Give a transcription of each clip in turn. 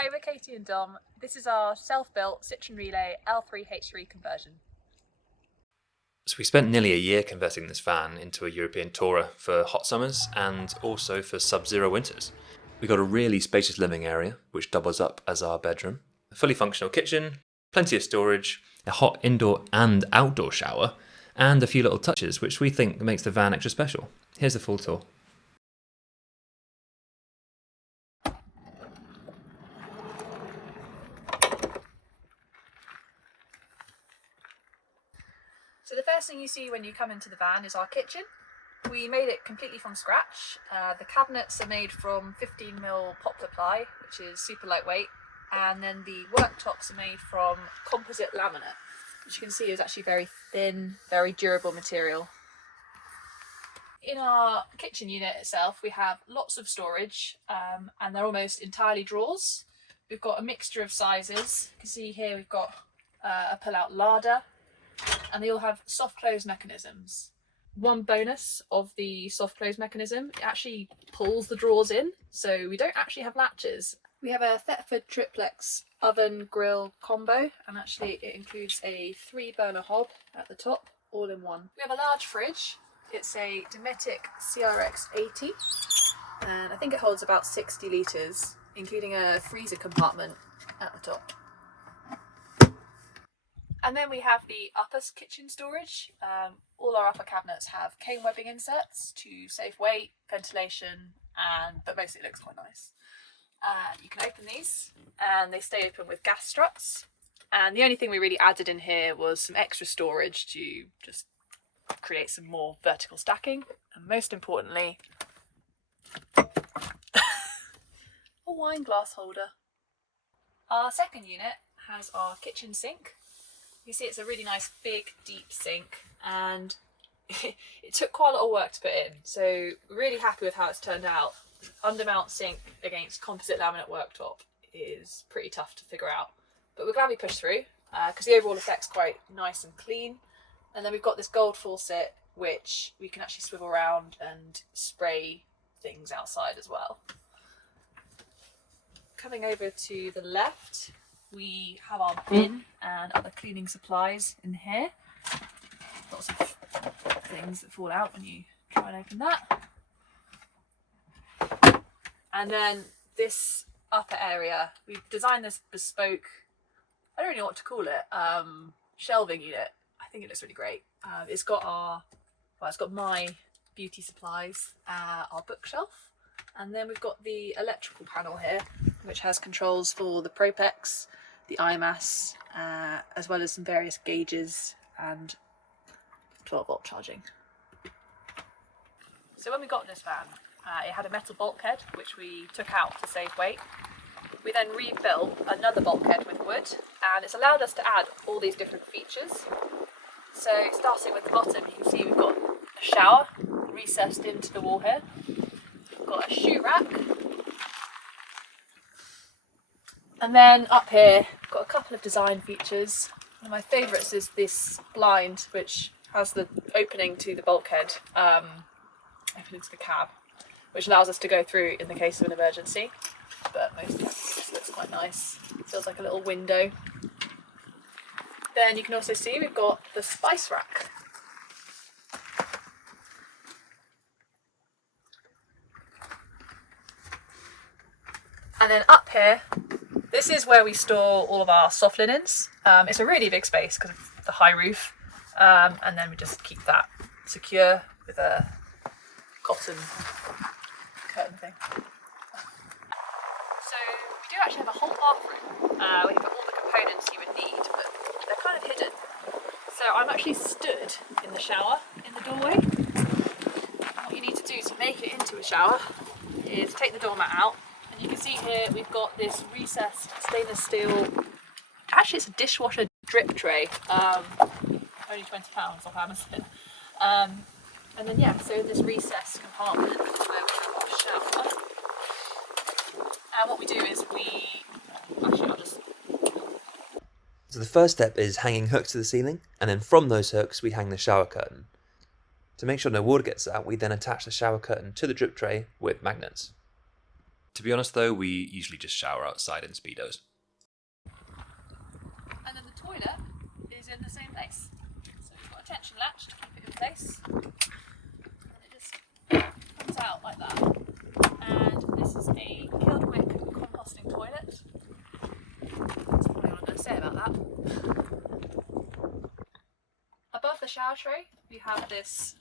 Hi, we're Katie and Dom. This is our self-built Citroen Relay L3H4 conversion. So we spent nearly a year converting this van into a European tourer for hot summers and also for sub-zero winters. We got a really spacious living area, which doubles up as our bedroom, a fully functional kitchen, plenty of storage, a hot indoor and outdoor shower, and a few little touches which we think makes the van extra special. Here's the full tour. So the first thing you see when you come into the van is our kitchen. We made it completely from scratch. The cabinets are made from 15mm poplar ply, which is super lightweight, and then the worktops are made from composite laminate, which you can see is actually very thin, very durable material. In our kitchen unit itself, we have lots of storage, and they're almost entirely drawers. We've got a mixture of sizes. You can see here we've got a pull-out larder, and they all have soft close mechanisms. One bonus of the soft close mechanism, it actually pulls the drawers in, so we don't actually have latches. We have a Thetford triplex oven grill combo, and actually it includes a 3-burner hob at the top, all in one. We have a large fridge. It's a Nomadic CRX 80, and I think it holds about 60 litres, including a freezer compartment at the top. And then we have the upper kitchen storage. All our upper cabinets have cane webbing inserts to save weight, ventilation, but mostly it looks quite nice. You can open these and they stay open with gas struts. And the only thing we really added in here was some extra storage to just create some more vertical stacking. And most importantly, a wine glass holder. Our second unit has our kitchen sink. You see it's a really nice big deep sink, and it took quite a lot of work to put in, so really happy with how it's turned out. Undermount sink against composite laminate worktop is pretty tough to figure out, but we're glad we pushed through because the overall effect's quite nice and clean. And then we've got this gold faucet which we can actually swivel around and spray things outside as well. Coming over to the left, we have our bin and other cleaning supplies in here. Lots of things that fall out when you try and open that. And then this upper area, we've designed this bespoke, I don't really know what to call it, shelving unit. I think it looks really great. It's got my beauty supplies, our bookshelf, and then we've got the electrical panel here, which has controls for the Propex, the iMass, as well as some various gauges and 12-volt charging. So when we got this van, it had a metal bulkhead which we took out to save weight. We then rebuilt another bulkhead with wood, and it's allowed us to add all these different features. So starting with the bottom, you can see we've got a shower recessed into the wall here. We've got a shoe rack. And then up here, I've got a couple of design features. One of my favourites is this blind, which has the opening to the bulkhead, opening to the cab, which allows us to go through in the case of an emergency. But mostly it just looks quite nice. Feels like a little window. Then you can also see we've got the spice rack. And then up here, this is where we store all of our soft linens. It's a really big space because of the high roof, and then we just keep that secure with a cotton curtain thing. So we do actually have a whole bathroom. We have all the components you would need, but they're kind of hidden. So I'm actually stood in the shower in the doorway. And what you need to do to make it into a shower is take the doormat out. And you can see here we've got this recessed stainless steel, actually it's a dishwasher drip tray, only £20 off Amazon. And then yeah, so this recessed compartment is where we have our shower. And what we do is So the first step is hanging hooks to the ceiling, and then from those hooks we hang the shower curtain. To make sure no water gets out, we then attach the shower curtain to the drip tray with magnets. To be honest though, we usually just shower outside in Speedos. And then the toilet is in the same place. So we've got a tension latch to keep it in place. And it just comes out like that. And this is a Kildwick composting toilet. That's probably all I'm going to say about that. Above the shower tray, we have this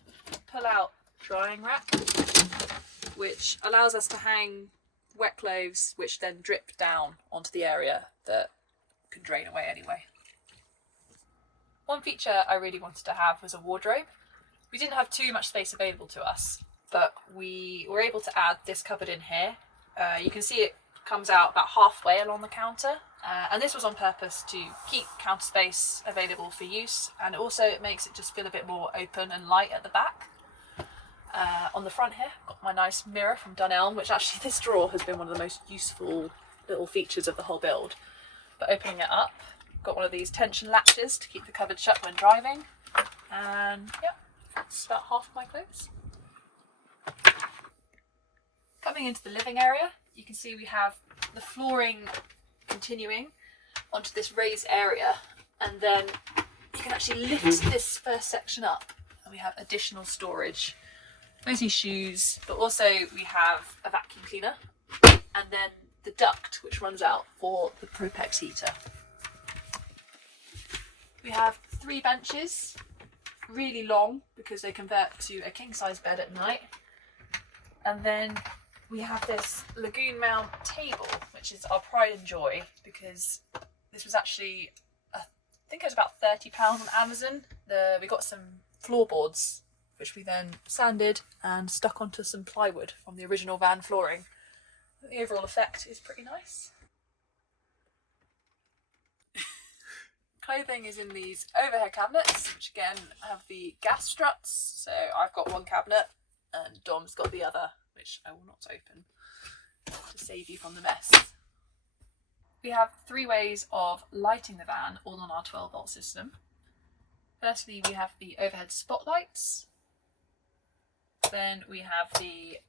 pull-out drying rack, which allows us to hang wet clothes, which then drip down onto the area that can drain away anyway. One feature I really wanted to have was a wardrobe. We didn't have too much space available to us, but we were able to add this cupboard in here. You can see it comes out about halfway along the counter, and this was on purpose to keep counter space available for use, and also it makes it just feel a bit more open and light at the back. On the front here, got my nice mirror from Dunelm, which actually this drawer has been one of the most useful little features of the whole build. But opening it up, got one of these tension latches to keep the cupboard shut when driving, and yeah, that's about half of my clothes. Coming into the living area, you can see we have the flooring continuing onto this raised area, and then you can actually lift this first section up and we have additional storage. Mostly shoes, but also we have a vacuum cleaner and then the duct which runs out for the Propex heater. We have 3 benches, really long because they convert to a king size bed at night. And then we have this lagoon mount table, which is our pride and joy because this was actually, I think it was about £30 on Amazon. We got some floorboards which we then sanded and stuck onto some plywood from the original van flooring. The overall effect is pretty nice. Clothing is in these overhead cabinets, which again have the gas struts. So I've got one cabinet and Dom's got the other, which I will not open to save you from the mess. We have 3 ways of lighting the van, all on our 12-volt system. Firstly, we have the overhead spotlights. Then we have the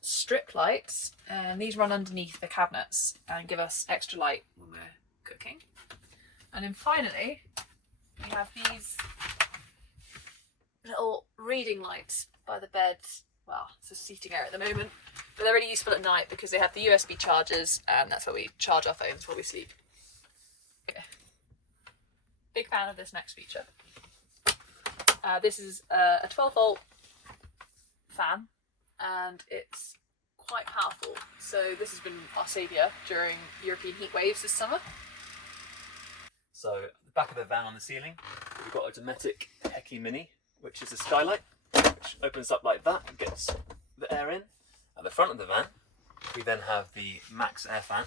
strip lights, and these run underneath the cabinets and give us extra light when we're cooking. And then finally, we have these little reading lights by the bed. Well, it's a seating area at the moment, but they're really useful at night because they have the USB chargers, and that's where we charge our phones while we sleep. Okay. Big fan of this next feature. This is a 12-volt fan, and it's quite powerful. So this has been our saviour during European heat waves this summer. So the back of the van on the ceiling, we've got a Nomadic Heki Mini, which is a skylight, which opens up like that and gets the air in. At the front of the van, we then have the Max air fan.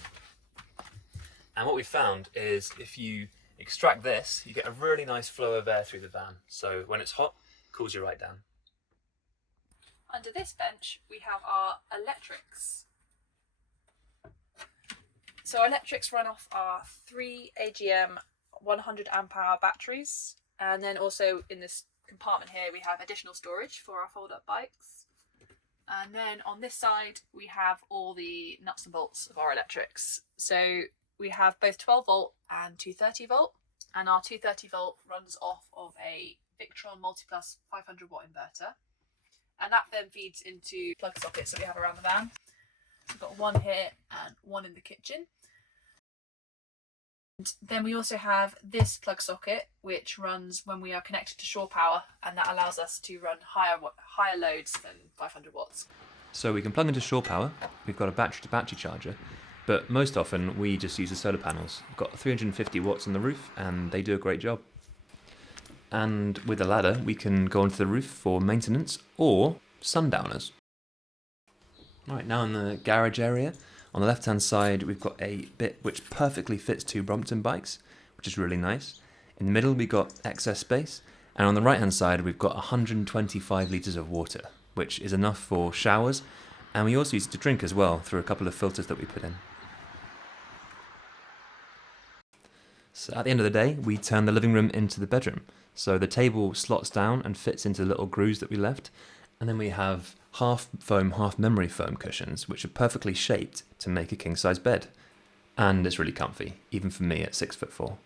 And what we found is if you extract this, you get a really nice flow of air through the van. So when it's hot, it cools you right down. Under this bench, we have our electrics. So our electrics run off our 3 AGM 100 amp hour batteries. And then also in this compartment here, we have additional storage for our fold-up bikes. And then on this side, we have all the nuts and bolts of our electrics. So we have both 12 volt and 230 volt. And our 230 volt runs off of a Victron MultiPlus 500 watt inverter. And that then feeds into plug sockets that we have around the van. We've got one here and one in the kitchen. And then we also have this plug socket, which runs when we are connected to shore power, and that allows us to run higher loads than 500 watts. So we can plug into shore power, we've got a battery to battery charger, but most often we just use the solar panels. We've got 350 watts on the roof and they do a great job. And with a ladder, we can go onto the roof for maintenance or sundowners. Right, now in the garage area, on the left-hand side, we've got a bit which perfectly fits 2 Brompton bikes, which is really nice. In the middle, we've got excess space. And on the right-hand side, we've got 125 litres of water, which is enough for showers. And we also use it to drink as well through a couple of filters that we put in. So at the end of the day, we turn the living room into the bedroom. So the table slots down and fits into the little grooves that we left. And then we have half foam, half memory foam cushions, which are perfectly shaped to make a king-size bed. And it's really comfy, even for me at 6'4".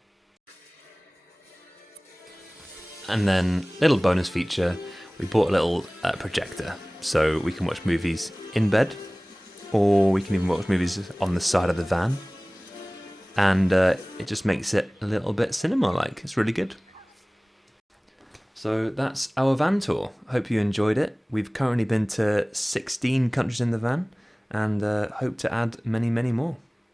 And then, little bonus feature, we bought a little projector, so we can watch movies in bed, or we can even watch movies on the side of the van. And it just makes it a little bit cinema-like. It's really good. So that's our van tour. Hope you enjoyed it. We've currently been to 16 countries in the van, and hope to add many, many more.